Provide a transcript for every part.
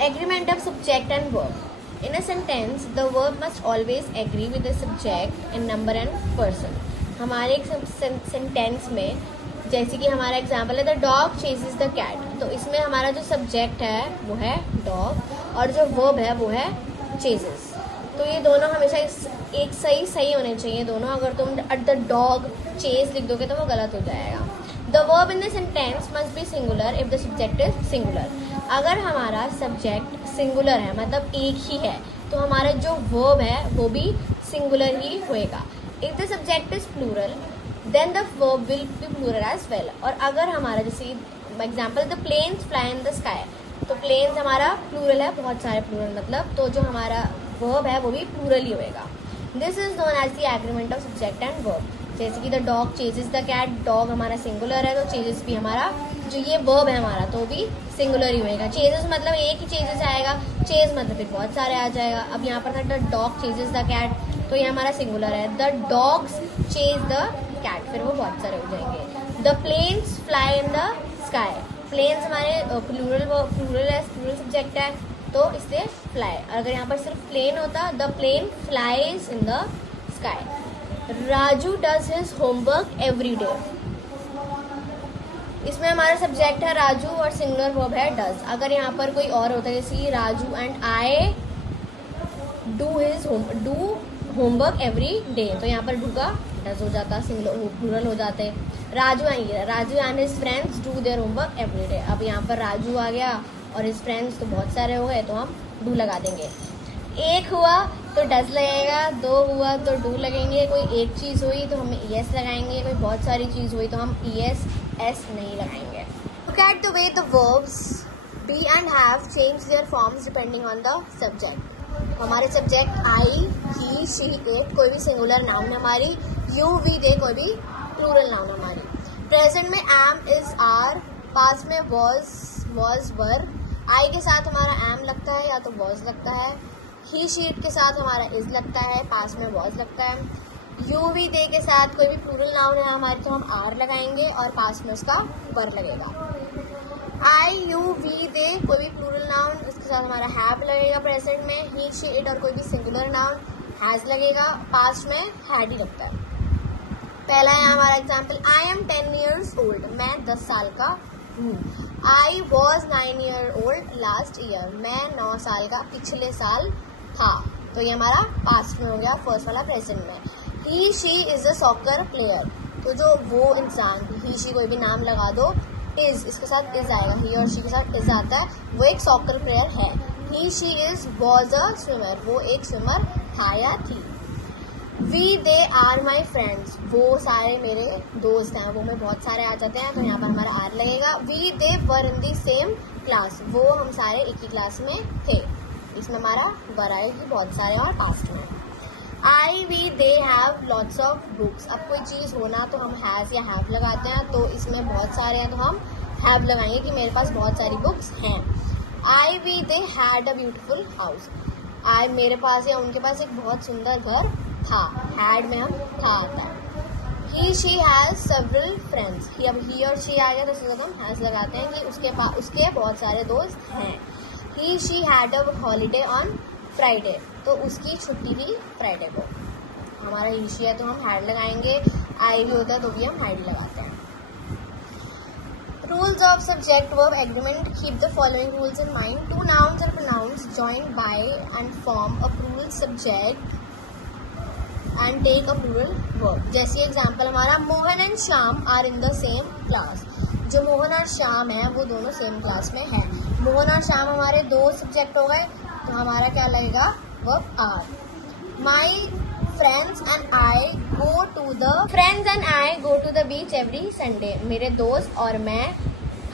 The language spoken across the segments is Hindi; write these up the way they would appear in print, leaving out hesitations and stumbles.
Agreement of subject and verb. In a sentence, the verb must always agree with the subject in number and person. हमारे एक सेंटेंस में, जैसे कि हमारा एग्जाम्पल है the dog chases the cat, तो इसमें हमारा जो सब्जेक्ट है वो है डॉग और जो वर्ब है वो है चेजेस. तो ये दोनों हमेशा एक सही होने चाहिए दोनों. अगर तुम द डॉग चेज लिख दोगे तो वो गलत हो जाएगा. The verb in the sentence must be singular if the subject is singular. अगर हमारा सब्जेक्ट सिंगुलर है, मतलब एक ही है, तो हमारा जो वर्ब है वो भी सिंगुलर ही होएगा. If the subject is plural then the verb will be plural as well. और अगर हमारा जैसे example the planes fly in the sky, तो प्लेन्स हमारा प्लूरल है, बहुत सारे प्लूरल मतलब, तो जो हमारा वर्ब है वो भी प्लूरल ही होएगा. This is known as the agreement of subject and verb. जैसे कि the dog chases the cat, dog हमारा सिंगुलर है तो चेजेस भी हमारा जो ये वर्ब है हमारा तो भी सिंगुलर ही होएगा. चेजेस मतलब एक ही चेजेस आएगा, चेज मतलब फिर बहुत सारे आ जाएगा. अब यहाँ पर था the dog chases the cat, तो ये हमारा सिंगुलर है. The dogs chase the cat, फिर वो बहुत सारे हो जाएंगे. The planes fly in the sky, planes हमारे प्लूरल सब्जेक्ट है तो इसलिए फ्लाई. अगर यहाँ पर सिर्फ प्लेन होता the plane flies in the sky. Raju does his homework every day, इसमें हमारा सब्जेक्ट है राजू और सिंगुलर वर्ब है डज. अगर यहाँ पर कोई और होता है जैसे Raju and I do homework every day, तो यहाँ पर डू का डज हो जाता, सिंगुलर प्लूरल हो जाते. Raju and his friends do their homework every day. अब यहाँ पर राजू आ गया और हिज फ्रेंड्स तो बहुत सारे हो गए तो हम डू लगा देंगे. एक हुआ तो डज लगेगा, दो हुआ तो डू लगेंगे, कोई एक चीज़ हुई तो हम ईएस लगाएंगे, कोई बहुत सारी चीज़ हुई तो हम ईएस एस नहीं लगाएंगे. Look at the way the verbs be and have changed their forms depending on the subject. हमारे subject I, he, she, it कोई भी सिंगुलर नाउन है हमारी, यू, वी, दे कोई भी प्लूरल नाउन है हमारी. प्रेजेंट में एम, इज, आर, पास्ट में वॉज, वर. आई के साथ हमारा एम लगता है या तो वॉज लगता है. ही, शी, इट के साथ हमारा इज लगता है, पास्ट में वॉज लगता है. यू, वी, दे के साथ कोई भी प्लूरल नाउन है हमारे तो हम आर लगाएंगे और पास्ट में उसका वर लगेगा. आई, यू, वी, दे कोई भी प्लूरल नाउन, उसके साथ हमारा हैव लगेगा प्रेजेंट में. ही, शी, इट और कोई भी सिंगुलर नाउन हैज लगेगा, पास्ट में हैड ही लगता है. पहला है हमारा example, I am 10 years old, मैं 10 साल का हूँ. I was 9 years old last year, मैं 9 साल का पिछले साल था, तो ये हमारा पास्ट में हो गया, फर्स्ट वाला प्रेजेंट में. He, she is a soccer player, तो जो वो इंसान, ही, शी कोई भी नाम लगा दो, इज इसके साथ इज आएगा, ही और शी के साथ इज आता है, वो एक सॉकर प्लेयर है. He, she is was a swimmer, वो एक स्विमर था या थी. We, they are my friends, वो सारे मेरे दोस्त हैं, वो में बहुत सारे आ जाते हैं तो यहाँ पर हमारा आर लगेगा. We, they were in the same class, वो हम सारे एक ही क्लास में थे, इसमें हमारा वर आएगी, बहुत सारे और पास्ट में. I, we, they have lots of books, अब कोई चीज़ होना तो हम हैज़ या हैव लगाते हैं, तो इसमें बहुत सारे हैं तो हम हैव लगाएंगे कि मेरे पास बहुत सारी बुक्स हैं. I, we, they had a beautiful house, I मेरे पास या उनके पास एक बहुत सुंदर घर था, हैड में हम था आता है. He, she has several friends, अब ही और शी आ गया तो उसके साथ हम हैज लगाते हैं कि उसके बहुत सारे दोस्त हैं. He, she had a holiday on Friday, तो उसकी छुट्टी थी फ्राइडे को, हमारा ही, शी है तो हम हैड लगाएंगे. आई भी होता है तो भी हम हैड लगाते हैं. Rules of subject verb agreement. Keep the following rules in mind. Two nouns और pronouns join by and form a plural subject and take a plural verb. जैसे एग्जाम्पल हमारा Mohan and Shyam are in the same class, जो मोहन और श्याम है वो दोनों सेम क्लास में है. मोहन और श्याम हमारे दो सब्जेक्ट हो गए तो हमारा क्या लगेगा, verb are. My friends and I go to the beach every Sunday, मेरे दोस्त और मैं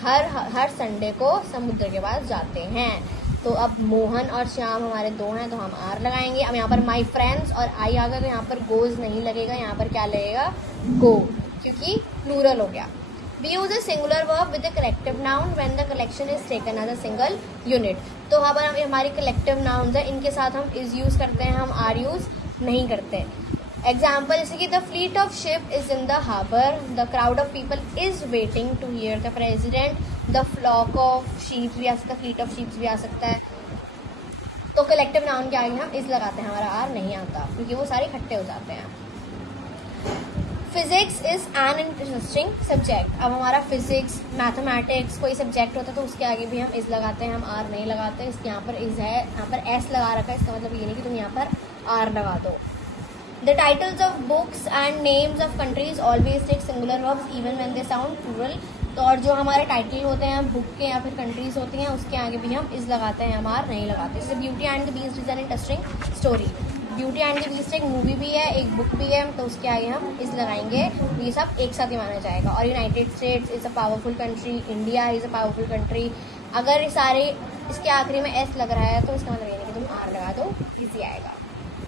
हर संडे को समुद्र के पास जाते हैं. तो अब मोहन और श्याम हमारे दो हैं तो हम आर लगाएंगे. अब यहाँ पर माई फ्रेंड्स और आई आ गया तो यहाँ पर गोज नहीं लगेगा, यहाँ पर क्या लगेगा, गो, क्योंकि प्लूरल हो गया. We use a singular verb with a collective noun when the collection is taken as a single unit. तो यहाँ पर हमारी collective nouns है, इनके साथ हम is use करते हैं, हम are use नहीं करते. एग्जाम्पल जैसे कि the fleet of ship is in the harbour, the crowd of people is waiting to hear the president, the flock of sheep भी आ सकता है, फ्लीट ऑफ शीप्स भी आ सकता है। तो कलेक्टिव नाउन के आगे हम इस लगाते हैं, हमारा आर नहीं आता क्योंकि वो सारे इकट्ठे हो जाते हैं। Physics is an interesting subject. अब हमारा फिजिक्स, मैथमेटिक्स कोई सब्जेक्ट होता है तो उसके आगे भी हम इस लगाते हैं, हम आर नहीं लगाते। इसके यहाँ पर इज है, यहाँ पर एस लगा रखा है, इसका मतलब ये नहीं कि तुम यहाँ पर आर लगा दो। The titles of books and names of countries always take singular verbs even when they sound plural. तो और जो हमारे टाइटल होते हैं बुक के या फिर कंट्रीज होती हैं उसके आगे भी हम इस लगाते हैं, हम आर नहीं लगाते। जैसे beauty and the beast is an interesting story, beauty and the beast एक मूवी भी है, एक बुक भी है, तो उसके आगे हम इस लगाएंगे, ये सब एक साथ ही माना जाएगा। और United states is a powerful country, India is a powerful country. अगर ये सारे इसके आखिरी में एस लग रहा है तो इसका मतलब ये नहीं कि तुम आर लगा दो, इजी आएगा।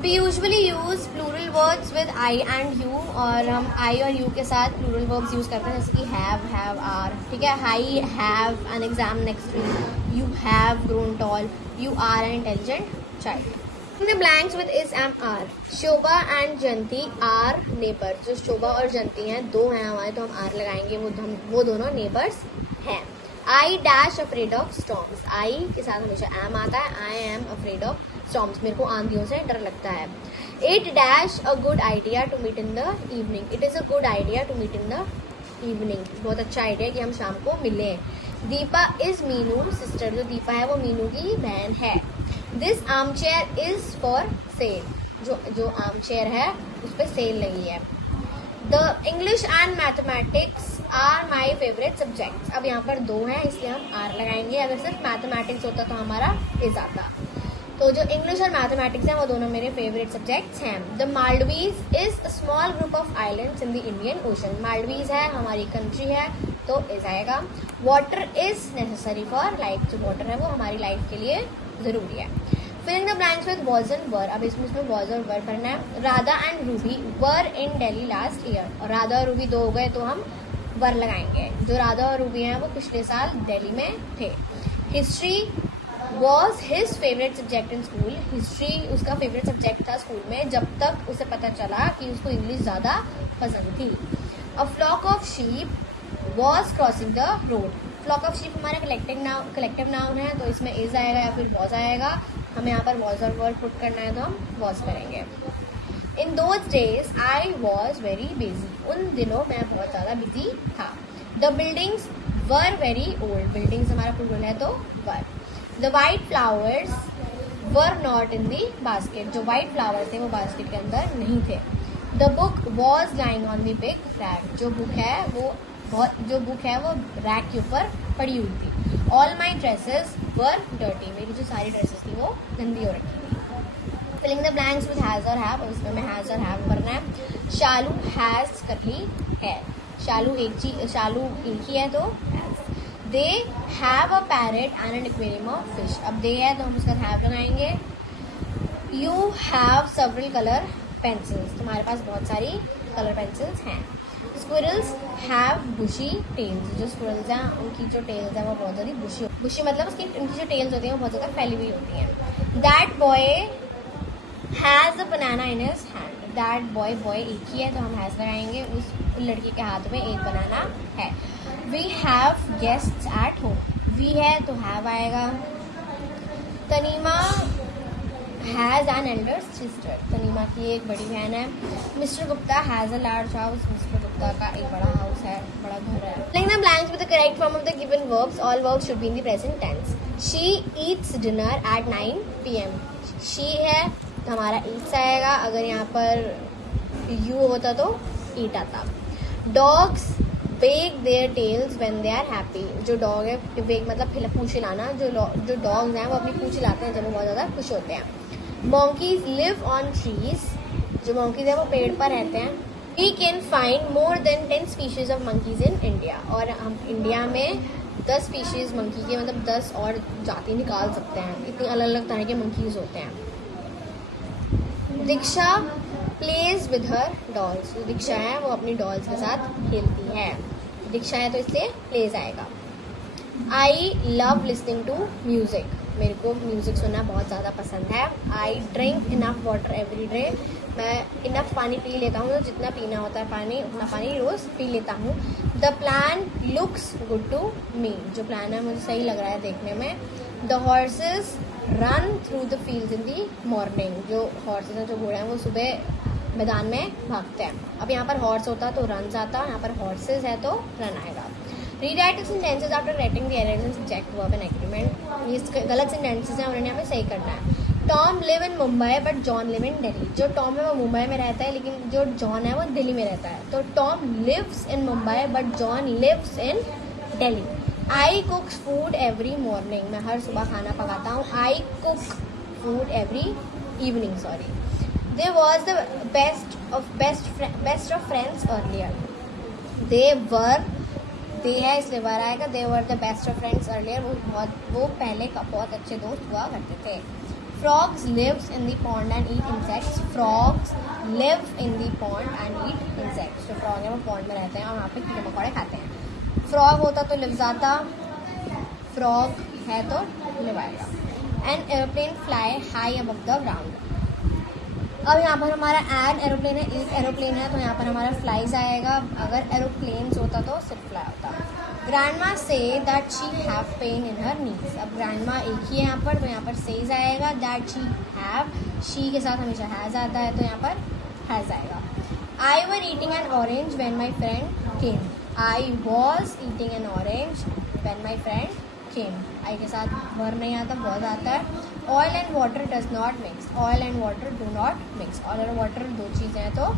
We usually use plural words with I and you, और हम I और you के साथ plural verbs यूज करते हैं, जैसे कि have, are, ठीक है। I have an exam next week, you have grown tall, you are an intelligent child. The blanks with is, am, are. Shobha and Jayanti are neighbors। जो शोभा और जयंती हैं दो हैं हमारे, तो हम R लगाएंगे, वो दोनों neighbors हैं। I dash afraid of storms, I के साथ हमेशा am आता है, I am afraid of storms, मेरे को आंधियों से डर लगता है। It dash a good idea to meet in the evening, it is a good idea to meet in the evening, बहुत अच्छा आइडिया कि हम शाम को मिलें। दीपा is मीनू सिस्टर, जो दीपा है वो मीनू की बहन है। This armchair is for sale, जो आर्मचेयर है उस पर सेल लगी है। The English and Mathematics are my favorite subjects। अब यहाँ पर दो हैं इसलिए हम आर लगाएंगे, अगर सिर्फ मैथमेटिक्स होता तो हमारा इज आता। तो जो इंग्लिश और मैथमेटिक्स हैं वो दोनों मेरे फेवरेट सब्जेक्ट्स हैं। The Maldives is a small group of islands in the Indian Ocean, Maldives है हमारी कंट्री है तो इज आएगा। Water is necessary for life, जो वाटर है वो हमारी लाइफ के लिए जरूरी है। Filling the blanks with was and were, अब इसमें वॉज और वर भरना है। Radha and Ruby were in Delhi last year, और राधा और रूबी दो हो गए तो हम वर लगाएंगे, जो राधा और रूबी हैं वो पिछले साल दिल्ली में थे। History was his favourite subject in school, history उसका फेवरेट सब्जेक्ट था स्कूल में जब तक उसे पता चला कि उसको इंग्लिश ज़्यादा पसंद थी। A flock of sheep was crossing the road, flock of sheep हमारा कलेक्टिव नाउन है तो इसमें इज आएगा या फिर वॉज आएगा। हमें यहाँ पर वॉज और वर्ड पुट करना है तो हम वॉज करेंगे। In those days I was very busy, उन दिनों मैं बहुत ज़्यादा बिजी था। The buildings were very old, buildings हमारा प्लूरल है तो were. The white flowers were not in the basket, जो वाइट फ्लावर्स थे वो बास्केट के अंदर नहीं थे। The book was lying on the big rack, जो बुक है वो रैक के ऊपर पड़ी हुई थी। All my dresses were dirty, मेरी जो सारी ड्रेसेस थी वो गंदी हो रखी थी। Filling the blanks with has और हैव, और इसमें मैं हैज और हैव भरना है। शालू हैज करली है, शालू एक ही है तो has. They have a parrot and an aquarium of fish, अब दे है तो हम उसका हैव लगाएंगे। You have several colour pencils, तुम्हारे पास बहुत सारी कलर पेंसिल्स हैं। स्क्विरल्स हैव बुशी टेल्स, जो स्क्विरल्स हैं उनकी जो टेल्स हैं वो बहुत ज़्यादा बुशी मतलब उनकी जो टेल्स होती हैं वो बहुत ज़्यादा फैली हुई होती हैं। That boy has a banana in his hand, that boy एक ही है तो हम हैज़ लगाएंगे, उस लड़के के हाथ में एक बनाना है। We have guests at home, we है तो हैव आएगा। Tanima has an elder sister, Tanima की एक बड़ी बहन है। Mister Gupta has a large house, mister Gupta का एक बड़ा हाउस है, बड़ा घर है। Filling the blanks with the correct form of the given verbs, all verbs should be in the present tense. She eats dinner at 9 PM, she है तो हमारा eats आएगा, अगर यहाँ पर you होता तो eat आता। Dogs wag their tails when they are happy, जो डॉग है wag मतलब पूंछ हिलाना, जो डॉग्स हैं वो अपनी पूंछ हिलाते हैं जब वो बहुत ज़्यादा खुश होते हैं। Monkeys live on trees, जो monkeys है वो पेड़ पर रहते हैं। We can find more than 10 species of monkeys in India, और हम इंडिया में 10 species monkey के मतलब 10 और जाति निकाल सकते हैं, इतनी अलग अलग तरह के monkeys होते हैं। दीक्षा plays with her dolls, जो दीक्षा है वो अपनी डॉल्स के साथ खेलती है, दीक्षा है तो इसलिए plays आएगा। I love listening to music, मेरे को म्यूज़िक सुनना बहुत ज़्यादा पसंद है. I drink enough water every day, मैं इनफ पानी पी लेता हूँ, जितना पीना होता है पानी उतना पानी रोज़ पी लेता हूँ. The plan looks good to me, जो प्लान है मुझे सही लग रहा है देखने में. The horses run through the fields in the morning, जो हॉर्सेस हैं, जो घोड़े हैं, वो सुबह मैदान में भागते हैं. अब यहाँ पर हॉर्स होता तो रन आता, यहाँ पर हॉर्सेस है तो रन आएगा. Rewrite sentences after writing the errors in subject verb and agreement, ये गलत सेंटेंसेस हैं, उन्हें यहाँ पे सही करना है. Tom live in Mumbai but John live in Delhi, जो टॉम है वो मुंबई में रहता है लेकिन जो जॉन है वो दिल्ली में रहता है. तो Tom lives in Mumbai but John lives in Delhi. I cook food every morning, मैं हर सुबह खाना पकाता हूँ. I cook food every evening, sorry. They was the best of friends earlier, they were, they है इसलिए वर आएगा. They were the best of friends earlier, वो पहले का बहुत अच्छे दोस्त हुआ करते थे. Frogs lives in the pond and eat insects. Frogs live in the pond and eat insects. जो frog है वो pond में रहते हैं और वहाँ पे कीड़े मकोड़े खाते हैं. Frog होता तो lives आता, frog है तो live आएगा. An airplane fly high above the ground. अब यहाँ पर हमारा an एरोप्लेन है, एक एरोप्लेन है तो यहाँ पर हमारा flies आएगा. अगर एरोप्लेन्स होता तो सिर्फ fly होता. ग्रैंडमा से that she have pain in her knees, अब ग्रैंडमा एक ही है यहाँ पर तो यहाँ पर सेज आएगा. दैट शी हैव, शी के साथ हमेशा हैज आता है तो यहाँ पर हैज आएगा. I were eating an orange when my friend came, I was eating an orange when my friend came. I के साथ वर नहीं आता, बहुत आता है. Oil and water does not mix, oil and water do not mix, oil और वाटर दो चीज़ें हैं तो